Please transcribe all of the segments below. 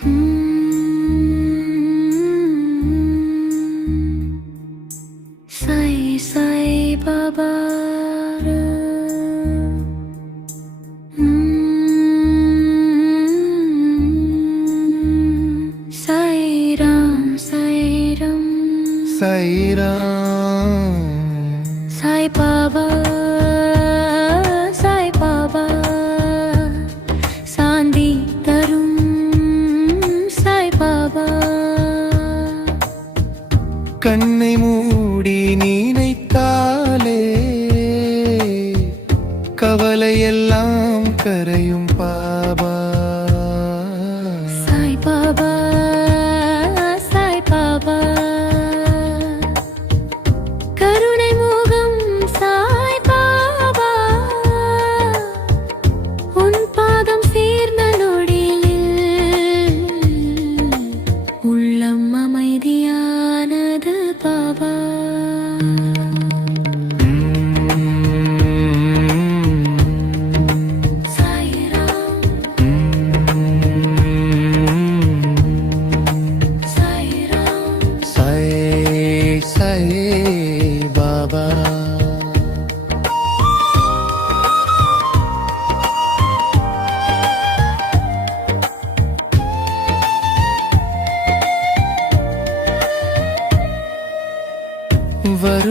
Hmm.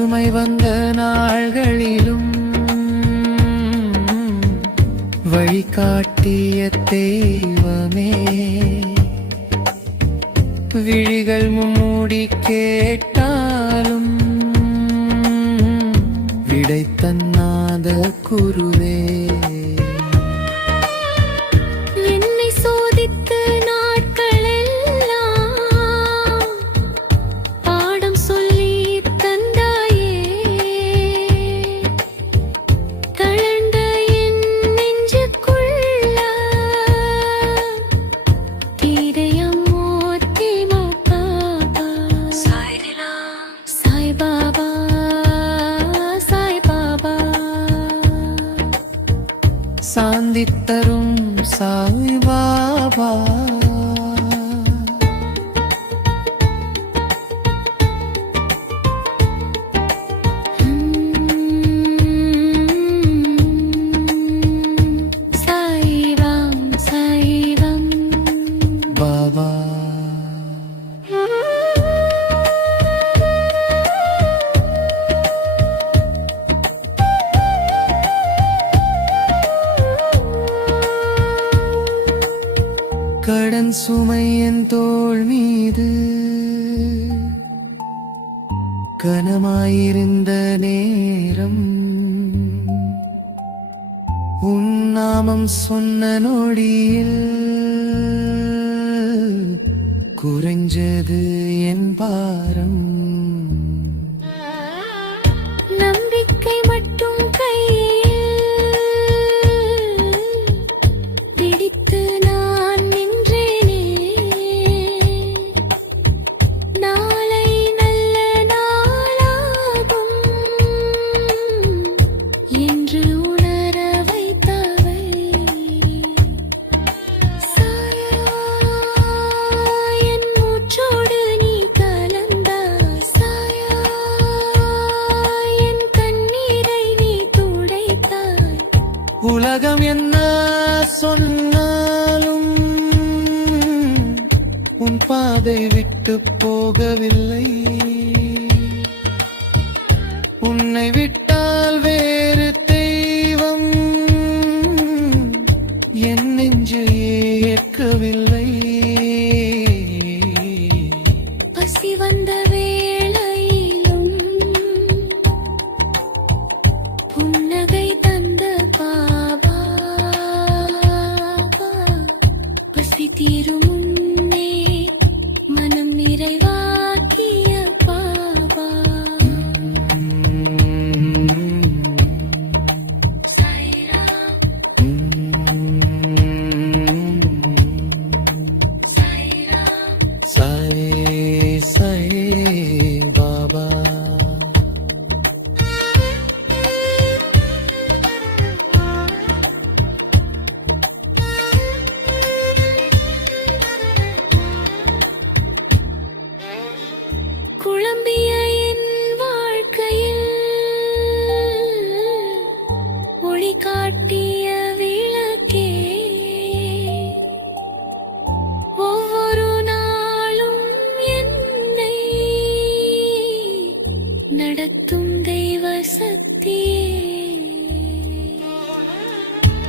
வறுமை வந்த நாள்களிலும் வழிகாட்டிய தெய்வமே. விழிகள் மூடி கேட்டாலும் விடை தன்னாத குருவே. சாதித்தரும் சாய் பாபா. கடன் சுமை என் தோல் மீது. கனமாயிருந்த நேரம். உன் நாமம் சொன்ன நொடியில் குறைஞ்சது என் பாரம். என்ன சொன்னாலும் உன் பாதை விட்டு போகவில்லை. உன்னை விட்டால் வேறு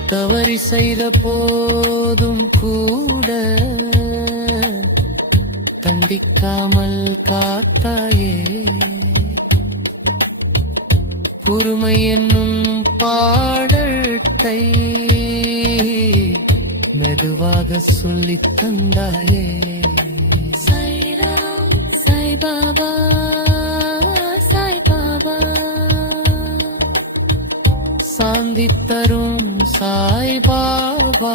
சரி செய்த போதும் கூட தண்டிக்காமல் காத்தாயே. பொறுமை என்னும் பாடத்தை மெதுவாக சொல்லித் தந்தாயே. சாய் பாபா சாய் பாபா. சாந்தி தரும் சாய் பாபா